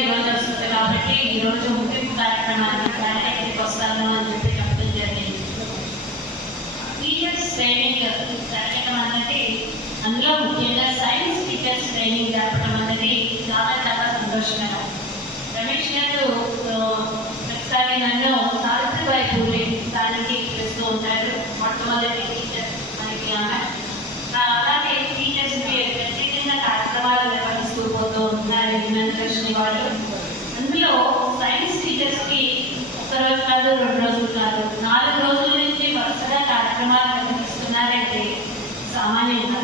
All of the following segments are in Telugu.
ఈరోజు వస్తుంది కాబట్టి ఈరోజు ముగింపు కార్యక్రమాన్ని కార్యక్రమానికి వస్తాను అని చెప్పి చెప్పడం జరిగింది. టీచర్స్ ట్రైనింగ్ జరగడం అన్నది, అందులో ముఖ్యంగా సైన్స్ టీచర్స్ ట్రైనింగ్ జరపడం అన్నది చాలా చాలా సంతోషకరం. రమేష్ గారు ఒకసారి నన్ను సావిత్రిబాయి పూలే దానికి పిలుస్తూ ఉంటారు, మొట్టమొదటి టీచర్ మనకి ఆమె. అలాగే టీచర్స్కి ప్రత్యేకంగా కార్యక్రమాలు నిర్వహిస్తూ పోతూ ఉంటున్నారు ఎడ్యుకేషన్ వాళ్ళు. అందులో సైన్స్ టీచర్స్కి ఒక్కరోజు కాదు, 2 రోజులు కాదు, 4 రోజుల నుంచి వరుసగా కార్యక్రమాలు నిర్వహిస్తున్నారంటే సామాన్యంగా.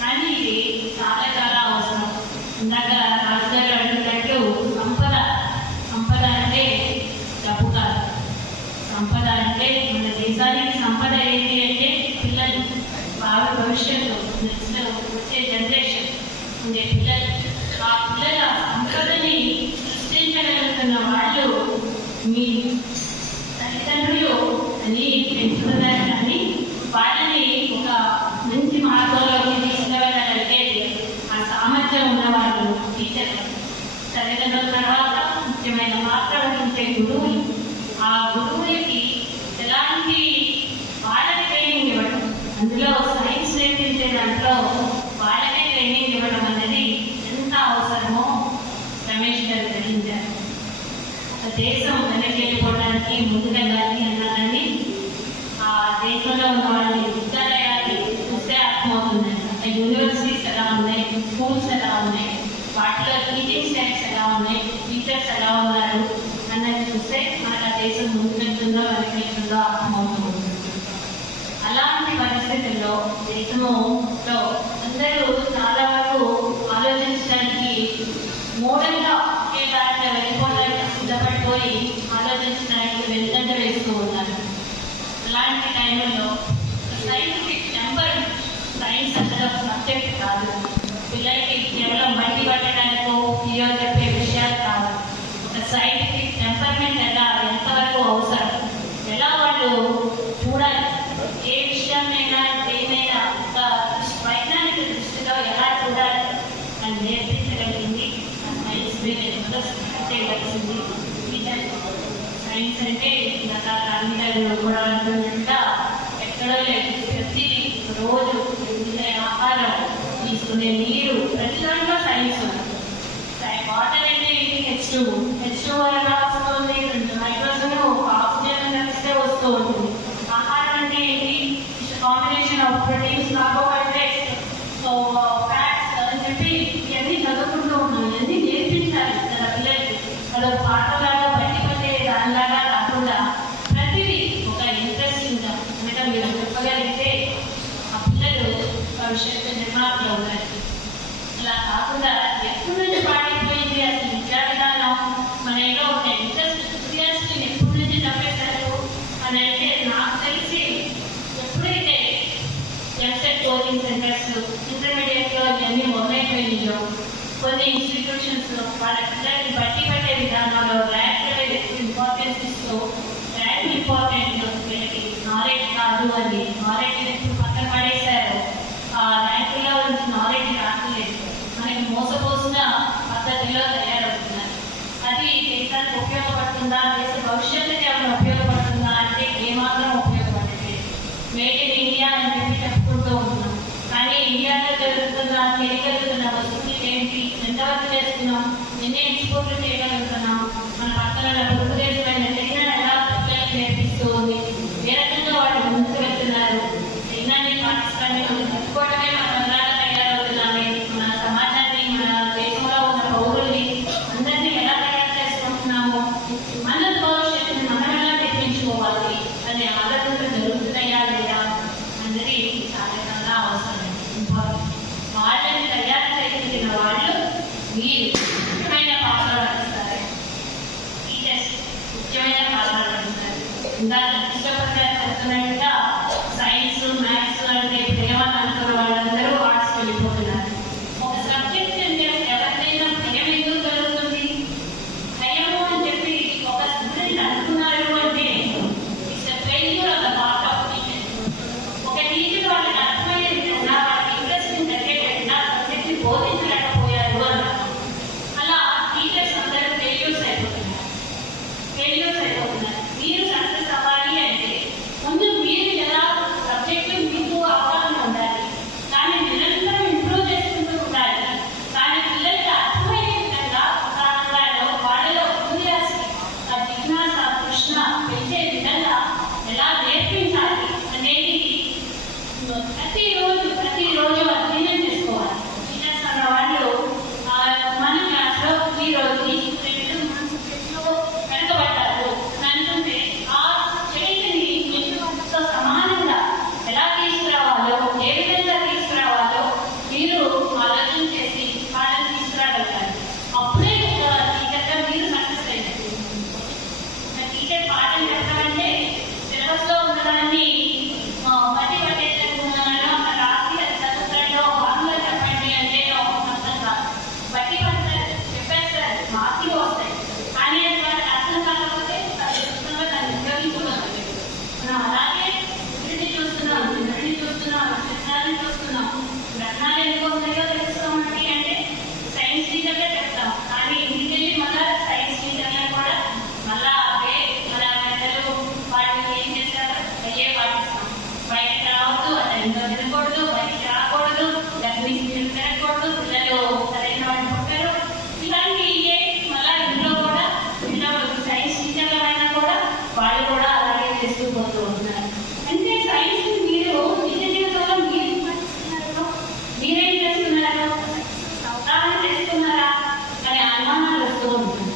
కానీ ఇది చాలా చాలా అవసరం. ఇందాక రాజుగారు అడిగినట్లు సంపద అంటే డబ్బు కాదు. సంపద అంటే మన దేశానికి సంపద ఏంటి అంటే పిల్లలు, భావి భవిష్యత్తు, వచ్చే జనరేషన్ ఉండే పిల్లలు. ఆ పిల్లల సంపదని సృష్టించగలుగుతున్న వాళ్ళు మీ తల్లిదండ్రులు అని పెంచుకున్నారు. కానీ వాళ్ళని ఒక మంచి మార్గంలోకి తీసుకువెళ్ళగలిగేది ఆ సామర్థ్యం ఉన్నవాళ్ళు టీచర్లు. తల్లిదండ్రుల తర్వాత ముఖ్యమైన పాత్ర వహించే గురువులు. ఆ గురువులకి ఎలాంటి వాళ్ళకి ట్రైనింగ్ ఇవ్వడం, అందులో సైన్స్ నేర్పించే దాంట్లో వాళ్ళకే ట్రైనింగ్ ఇవ్వడం అనేది ఎంత అవసరమో రమేష్ గారు గ్రహించారు. ఒక దేశం వెనక్కి వెళ్ళిపోవడానికి ముందుకెళ్ళాలి అన్నారని ఆ దేశంలో ఉన్న వాళ్ళని విద్యాలయాన్ని చూస్తే అర్థమవుతుందండి. యూనివర్సిటీస్ ఎలా ఉన్నాయి, స్కూల్స్ ఎలా ఉన్నాయి, వాటిలో టీచింగ్ స్టాఫ్స్ ఎలా ఉన్నాయి, టీచర్స్ ఎలా ఉన్నారు అన్నది చూస్తే మనకు ఆ దేశం ముందుకెళ్తుందో వెనకెళ్తుందో అర్థమవుతుంది. అలాంటి పరిస్థితుల్లో దేశంలో అందరూ చాలా వరకు ఆలోచించడానికి మోడల్గా ఒకే దాంట్లో వెళ్ళిపోవడానికి సిద్ధపడిపోయి ఆలోచించడానికి వెనుకంజ వేస్తూ ఉన్నారు. అలాంటి టైంలో సైంటిఫిక్ టెంపర్, సైన్స్ అసలు సబ్జెక్ట్ కాదు. పిల్లలకి కేవలం బట్టి పట్టడానికో ఇయో చెప్పే విషయాలు కాదు. ఒక సైంటిఫిక్ టెంపర్మెంట్ ఎంతవరకు అవసరం, ఎలా వాళ్ళు చూడాలి, ఏ విషయాన్నైనా దేనైనా ఒక వైజ్ఞానిక దృష్టిలో ఎలా చూడాలి అని నేర్పించగలిగింది ఆ సైన్స్ మీద చేయవలసింది టీచర్. సైన్స్ అంటే ఇందాక కూడా అంటున్నట్టుగా ఎక్కడో లేదు, ప్రతిదీ రోజు ఆహారం, తీసుకునే నీరు, ప్రతి దాంట్లో సైన్స్ ఉంది. వాటర్ అంటే H2O ఎలా వస్తుంది, నైట్రోజన్ ఆక్సిజన్ కలిస్తే వస్తూ ఉంటుంది. ఆహారం అంటే ఏంటి, combination of proteins, carbohydrates, so fats అని చెప్పి ఇవన్నీ చదువుకుంటూ ఉన్నాం. ఇవన్నీ నేర్పించాలి తన పిల్లలకి. అదొక పాటలాగా బయట పట్టే దానిలాగా కాకుండా ప్రతిదీ ఒక ఇంట్రెస్టింగ్గా అనగా మీరు చెప్పగలిగితే ఆ పిల్లలు భవిష్యత్తు నిర్మాణంలో ఉన్నారు. అలా కాకుండా ఎప్పటి నుంచి పాటిపోయింది అసలు విద్యా విధానం, మనలో ఒక ఇంట్రెస్ట్ క్యూరియాసిటీని ఎప్పటి నుంచి చంపేశారు అని అంటే, నాకు తెలిసి ఎప్పుడైతే ఎంసెట్ కోచింగ్ సెంటర్స్ ఇంటర్మీడియట్లో ఇవన్నీ మొదలైపోయినాయో కొన్ని ఇన్స్టిట్యూషన్స్ వాళ్ళ పిల్లల్ని బట్టి పట్టే విధానంలో ర్యాంక్ అనేది ఎక్కువ ఇంపార్టెన్స్ ఇస్తూ, ర్యాంక్ ఇంపార్టెంట్ వీళ్ళకి నాలెడ్జ్ కాదు అని నాలెడ్జ్ ఎక్కువ పక్కన పడేశారు. ఆ ర్యాంకుల్లో నుంచి నాలెడ్జ్ రావట్లేదు, మనకి మోసపోసిన పద్ధతిలో తయారవుతున్నారు. అది దేశానికి ఉపయోగపడుతుందా, దేశ భవిష్యత్తుకి ఏమైనా ఉపయోగపడుతుందా అంటే ఏమాత్రం ఉపయోగపడట్లేదు. మేడ్ ఇన్ ఇండియా అని చెప్పి చెప్పుకుంటూ ఉంటున్నాం, కానీ ఇండియాలో చేయగలుగుతున్న వస్తువులు ఏంటి, ఎంతవరకు చేస్తున్నాం, ఎన్ని ఎక్స్పోర్ట్లు చేయగలుగుతున్నాం, మన పక్కన పొరుగు దేశమైన చైనా ఎలా పిల్లలకి నేర్పిస్తూ ఉంది, ఏ రకంగా వాళ్ళు ముందుకు వెళ్తున్నారు, చైనాని పాకిస్తాన్ని తెచ్చుకోవడమే మన వదలాగా తయారవుతున్నామే, మన సమాజాన్ని, మన దేశంలో ఉన్న పౌరుల్ని అందరినీ ఎలా తయారు చేసుకుంటున్నామో, మన భవిష్యత్తుని మనం ఎలా నిర్మించుకోవాలి అనే ఆలోచనలు జరుగుతున్నాయా లేదా అన్నది చాలా చాలా అవసరం. వాళ్ళని తయారు చేయగలిగిన వాళ్ళు మీరు ముఖ్యమైన పాత్ర వహిస్తారు. టీచర్స్ ముఖ్యమైన పాత్ర వహిస్తారు. ఇందాక ఇష్టపడ్డారు చెప్తున్నట్టుగా సైన్స్, మ్యాథ్స్ అంటే ప్రేమ అనుకున్న వాళ్ళందరూ ఆర్ట్స్ వెళ్ళిపోతున్నారు. ఒక సబ్జెక్ట్ అంటే ఎవరికైనా భయం ఎందుకు కలుగుతుంది? భయము అని చెప్పి ఒక స్టూడెంట్ అనుకున్నారు అంటే it's a failure of the part of teacher. ఒక టీచర్ వాళ్ళకి అర్థమయ్యేది వాళ్ళకి ఇంట్రెస్ట్ కలిగేటట్టుగా సబ్జెక్ట్ని బోధించలేకపోయారు అన్నారు. అలా టీచర్స్ అందరూ మార్కులు వస్తాయి. కానీ అది వాళ్ళకి అర్థం కాకపోతే అది ఉచితంగా దాన్ని ఉపయోగించుకోవాలి. మనం అలాగే ఇంటిని చూస్తున్నాం, చిత్రాన్ని చూస్తున్నాం. గ్రహణాలు ఎందుకు ఉన్నాయో తెలుసుకోమండి అంటే సైన్స్ టీచర్గా చెప్తాం. కానీ ఇంటికి వెళ్ళి మళ్ళీ సైన్స్ టీచర్గా కూడా మళ్ళా అవే మన పెద్దలు వాటిని ఏం చేశారు అయ్యే పాటిస్తాం. బయటకు రావద్దు, అలా ఇంట్లో తినకూడదు, బయటకు రాకూడదు, గర్భిణీ స్త్రీలు తినకూడదు, పిల్లలు సరైన వాడిని పుట్టారు. ఇలాంటి మళ్ళా ఇంట్లో కూడా పిల్లలు సైన్స్ టీచర్లు అయినా కూడా వాళ్ళు కూడా అలాగే చేస్తూ పోతూ ఉంటున్నారు. అంటే సైన్స్ మీరు నిజ జీవితంలో మీరు పాటిస్తున్నారు, మీరేం చేస్తున్నారు, అవగాహన చేస్తున్నారా అనే అనుమానాలు వస్తూ ఉంటుంది.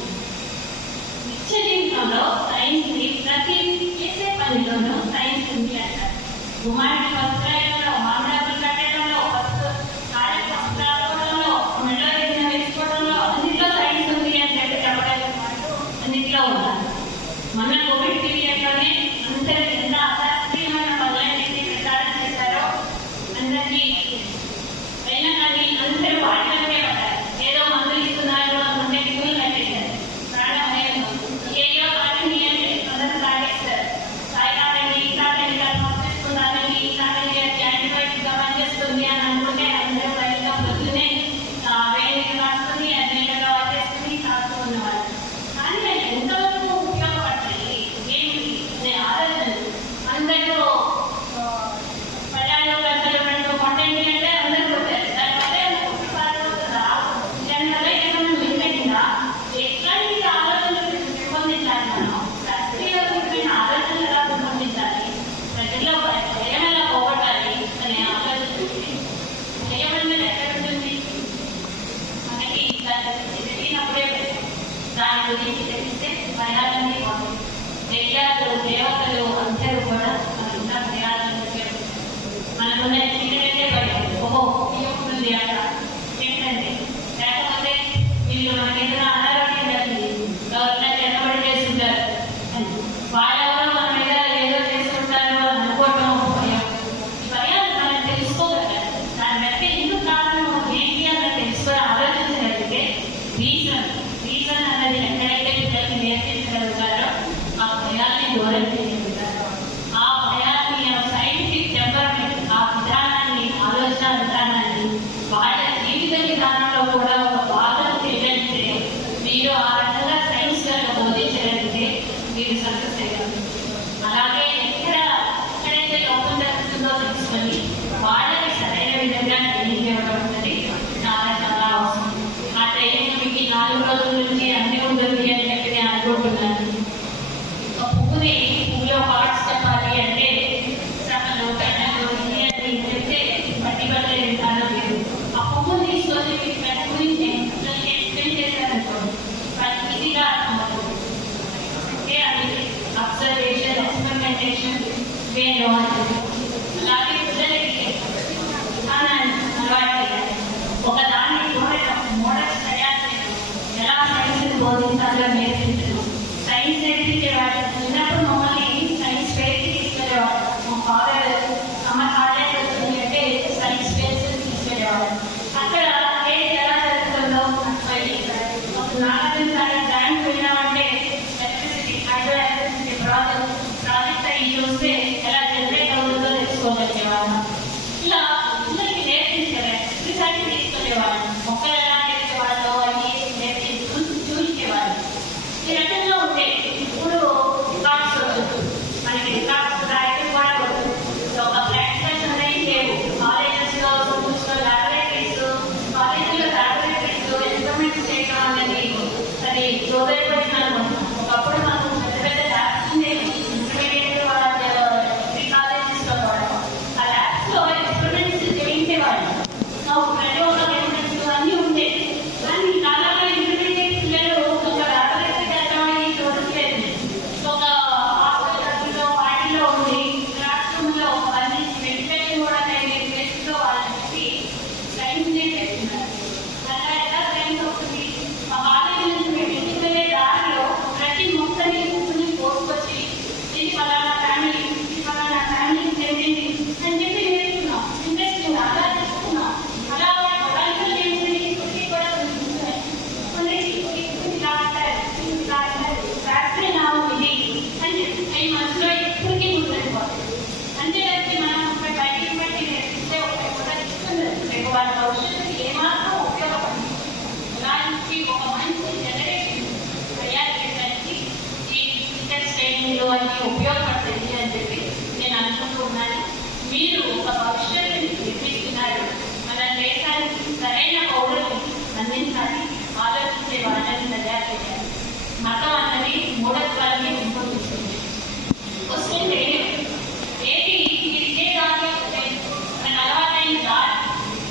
నిత్య జీవితంలో సైన్స్ ని ప్రతి చేసే పనిలోనూ సైన్స్ ఉంది అంటారు. గుమ్మానికి వస్త్రాయంలో, మామిడాకులు కట్టడంలో, వస్త్రాలుకోవడంలో, మెడలో ఏదైనా వేసుకోవడంలో అన్నింటిలో సైన్స్ ఉంది అని చెప్పి చెప్పడానికి అన్నింటిలో ఉన్నారు. మన కోవిడ్ పీరియడ్లోనే అందరికి ఎంత అశాస్త్రీయమైన పనులన్నింటినీ ప్రచారం చేశారో అందరికీ అయినా కానీ అందరూ వాటిలోనే పడ్డారు. ఏదో మందులు ఇస్తున్నారు అనుకుంటే క్యూలు కట్టేశారు. ప్రాణం ఏదో కాదండి అంటే అందరూ తాగేస్తారు. తాగండి తాగండి పంపిస్తున్నానండి తాగండి అది యాంటీబయాటిక్ గా పనిచేస్తుంది అని అనుకుంటే అందరూ బయటగా పొద్దునే వేడిగా కాస్తుంది, అది నీళ్ళగా వచ్చేస్తుంది, తాగుతూ ఉన్నవాళ్ళు. కానీ అది ఎంతవరకు ఉపయోగపడతాయి ఏంటి అనే ఆలోచన అందరూ పదాలు గంటలు రెండు కొండండి అంటే అందరూ కొట్టారు. దానివల్ల దానివల్ల ఏమైనా మిగిలిందా? ఎట్లాంటి ఆలోచనలు పెంపొందించాలి, మనం శాస్త్రీయమైన ఆలోచనలు ఎలా పెంపొందించాలి, ప్రజల్లో భయం ఎలా పోగొట్టాలి అనే ఆలోచన. భయం అనేది ఎక్కడ ఉంటుంది మనకి? తెలియనప్పుడే దాని గురించి తెలిస్తే భయాలన్నీ పోతాయి. దెయ్యాలు దేవతలు అందరూ కూడా మనకున్న భయాలను మనకున్న ఏంటంటే భయం. ఓహో ఏముంటుంది అక్కడ ఏంటంటే, లేకపోతే వీళ్ళు మనకి ఏదైనా అనారోగ్యం జరిగింది, ఎవరైనా చెన్నబడి చేస్తుంటారు, వాళ్ళెవరో మన మీద ఏదో చేసుకుంటారు అని అనుకోవటం భయం. ఈ భయాలు మనం తెలుసుకోగలగాలి. దాని బట్టి ఎందుకు కారణం ఏంటి అని తెలుసుకొని ఆలోచించగలిగితే రీజన్ అనేది ఎక్కడైతే పిల్లలకి నేర్పించగలుగుతారో ఆ భయాల్ని దూరం చేయగలుగుతారు. ఆ భయాన్ని సైంటిఫిక్ టెంపర్మెంట్, ఆ విధానాన్ని, ఆలోచన విధానాన్ని వాళ్ళ జీవిత విధానంలో కూడా ఒక భాగం చేయగలిగితే, మీరు ఆ రకంగా సైన్స్ బోధించగలిగితే మీరు సక్సెస్ అయ్యారు. అలాగే ఎక్కడైతే లోపం జరుగుతుందో తెలుసుకొని వాళ్ళకి సరైన విధంగా ట్రైనింగ్ ఇవ్వడం అనేది చాలా చాలా అవసరం. ఆ ట్రైనింగ్ మీకు 4 రోజుల నుంచి అన్నీ ఉంటుంది అని చెప్పి నేను అనుకుంటున్నాను. ఒక పువ్వులో పార్ట్స్ చెప్పాలి అంటే సగలు కన్నలు అని చెప్తే బట్టి బట్టలు విధానం లేదు. ఆ పువ్వుని తీసుకొని మీకు దాని గురించి ఎక్స్ప్లెయిన్ చేశారనుకోండి, వాళ్ళకి ఈజీగా అర్థమవుతుంది. అంటే అది అబ్జర్వేషన్, ఎక్స్పెరిమెంటేషన్ వేలో ఉంటుంది. అలాగే పిల్లలకి అలవాటు చేయాలి. ఒకదాన్ని మోడల్స్ తయారు చేయడం, ఎలా సైన్స్ బోధించాలో నేర్పించడం. సైన్స్ నేర్పించేవాడు చిన్నప్పుడు మమ్మల్ని సైన్స్ ఫెయిర్కి తీసుకెళ్ళేవాడు. మా ఫాదర్ అమ్మ కాలేజ్ వచ్చింది అంటే సైన్స్ ఫెయిర్స్ తీసుకెళ్ళేవాడు. అక్కడ ఫెయిర్ ఎలా జరుగుతుందో నాగార్జున సాగర్ డ్యామ్ వెళ్ళామంటే ఎలక్ట్రిసిటీ, హైడ్రో ఎలక్ట్రిసిటీ ప్రాజెక్ట్ అయ్యి చూస్తే ఎలా జనరేట్ అవుతుందో తెలుసుకోగలిగేవాడు. ఇలా పిల్లలకి నేర్పించేవాడు. ఎలక్ట్రిసిటీ తీసుకెళ్ళేవాడు. మొక్కలు ఎలా నేర్చేవాళ్ళు అని నేర్పించి చూపించేవాడు. ఈ రకంగా ఉంటే ఇప్పుడు రికార్డ్స్ వచ్చు, మనకి రికార్డ్స్ రాయడం కూడా వచ్చు. ఒక ప్రాక్టికల్స్ అనేవి లేవు. కాలేజెస్లో, స్కూల్స్లో ల్యాబొరేటరీస్, కాలేజీలో ల్యాబొరేటరీస్ ఎక్స్పెరిమెంట్స్ చేయడం అనేది అది ఉపయోగపడింది అనుకుంటున్నాం. ఒకప్పుడు మనం పెద్ద పెద్ద ల్యాబ్స్ ఉండేవి, ఇంటర్మీడియట్ డిగ్రీ కాలేజెస్లో కూడా. ఆ ల్యాబ్స్లో ఎక్స్పెరిమెంట్స్ చేయించేవాళ్ళు. ప్రతి ఒక్క ఎక్స్పెరిమెంట్స్ అన్నీ ఉండేవి. కానీ ఈ కాలంలో ఇంటర్మీడియట్ పిల్లలు ఒక ల్యాబొరేటరీ వెళ్ళడం చూడట్లేదు. ఒక హాస్పిటల్లో వాటిలో ఉండి క్లాస్ రూమ్లో అన్ని వెంటిలేషన్ కూడా ప్లేస్లో వాళ్ళని పెట్టి సైన్స్ చేస్తున్నారు. అలా ఎలా సైన్స్ అవుతుంది? మా కాలేజీ నుంచి మేము ఇంటికి వెళ్ళే వాళ్ళ భవిష్యత్తు ఏమాత్రం ఉపయోగపడుతుంది. అలాంటి ఒక మంచి జనరేషన్ తయారు చేయడానికి ఈ టీచర్స్ ట్రైనింగ్లు అన్ని ఉపయోగపడుతుంది అని చెప్పి నేను అనుకుంటూ ఉన్నాను. మీరు ఒక భవిష్యత్తుని నిర్మిస్తున్నారు. మన దేశానికి సరైన పౌరులు అందించాలి, ఆలోచించే వాళ్ళని తయారు చేయాలి. మతం అన్నది మూఢత్వాన్ని పెంపొందిస్తుంది. వస్తుంది ఏది ఇదే దాని మన అలవాటైన దారి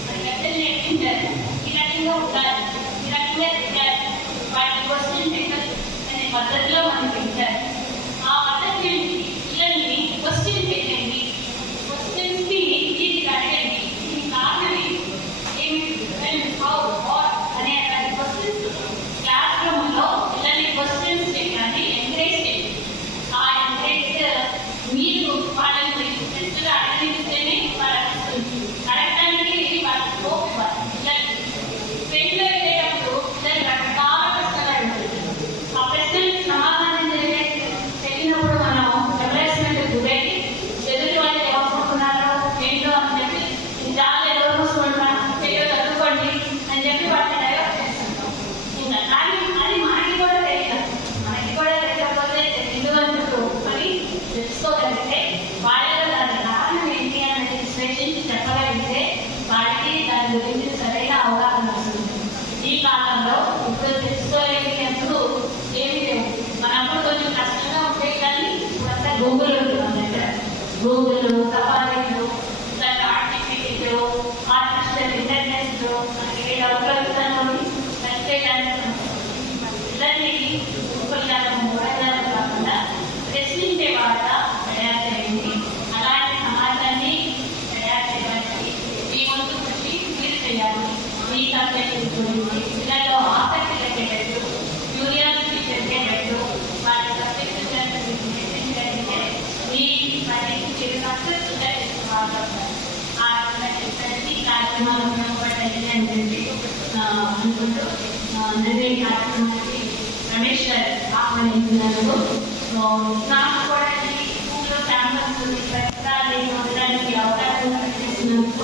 మన పెద్దలు నేర్పించారు. ఈ రకంగా ఉండాలి, ఈ రకంగా తింటారు, వాటి క్వశ్చన్ పేపర్ అనే పద్ధతిలో మనం పెంచారు. ఆ పద్ధతి పిల్లల్ని క్వశ్చన్ చేయండి, క్వశ్చన్స్ ని ఇది అడగండి, ఇది కారణమే ఏమి హౌ వాట్ అనే క్వశ్చన్స్ క్లాస్ రూమ్ లో పిల్లల్ని క్వశ్చన్స్ చేయాలి, ఎంకరేజ్ చేయండి. ఆ ఎంకరేజ్ మీరు వాళ్ళని పెద్దగా అడగనిస్తేనే వాళ్ళు అడగడానికి వాళ్ళకి హోప్ ఇవ్వాలి. పిల్లలకి పెళ్ళిలో వెళ్ళేటప్పుడు పిల్లలు రకరకాల ప్రశ్నలు అడుగుతుంది. ఆ ప్రశ్నలకు సమాధానం తెలియనప్పుడు మనం ఎంబరేస్మెంట్ గురైతే ఎదుటి వాళ్ళు ఏమనుకుంటున్నారో ఏంటో అని చెప్పి చాలా ఎవరు చూసుకుంటాం, చెయ్యో చదువుకోండి అని చెప్పి వాటిని డైవర్ట్ చేస్తుంటాం. ఇంకా కానీ అది మనకి కూడా తెలియదు. మనకి కూడా తెలియకపోతే తెలియదు అని అని తెలుసుకోగలిగితే వాళ్ళలో దాని కారణం ఏంటి అనేది విశ్లేషించి చెప్పగలిగితే వాళ్ళకి దాని గురించి సరైన అవగాహన వస్తుంది. ఈ కాలంలో ఇప్పుడు తెలుసుకోలేనప్పుడు ఏమి లేవు. మనప్పుడు కొంచెం కష్టంగా ఉంటాయి, కానీ ఇప్పుడంతా గూగుల్ ఉంది మన దగ్గర. గూగుల్, సఫారీలు, ఇలాంటి ఆర్టిఫిషియల్ ఆర్టిఫిషియల్ ఇంటెలిజెన్స్ మనకి ఏ డౌట్ అవుతాను చేయడానికి పిల్లల్ని గూగుల్గాను మూడగాను కాకుండా ప్రశ్నించే వాళ్ళ తయారు చేయండి. అలాంటి సమాజాన్ని తయారు చేయడానికి మీ వంతు కృషి మీరు చేయాలి. మీ సబ్జెక్టు గురించి పిల్లల్లో ఆసక్తి కలిగేటట్టు, క్యూరియాసిటీ పెరిగేటట్టు వాళ్ళ సబ్జెక్టు నేర్పించగలిగితే మీ పనికి మీరు సక్సెస్ఫుల్గా చేసుకోవాలి. ఆ ప్రతి కార్యక్రమాలు ఉపయోగపడాలి అని చెప్పి అనుకుంటూ నన్ను ఈ కార్యక్రమానికి రమేష్ గారు ఆహ్వానించినందుకు, నాకు కూడా ఈ స్కూల్లో క్యాంపస్ ప్రతిసారి ఉండడానికి అవకాశం కల్పిస్తున్నందుకు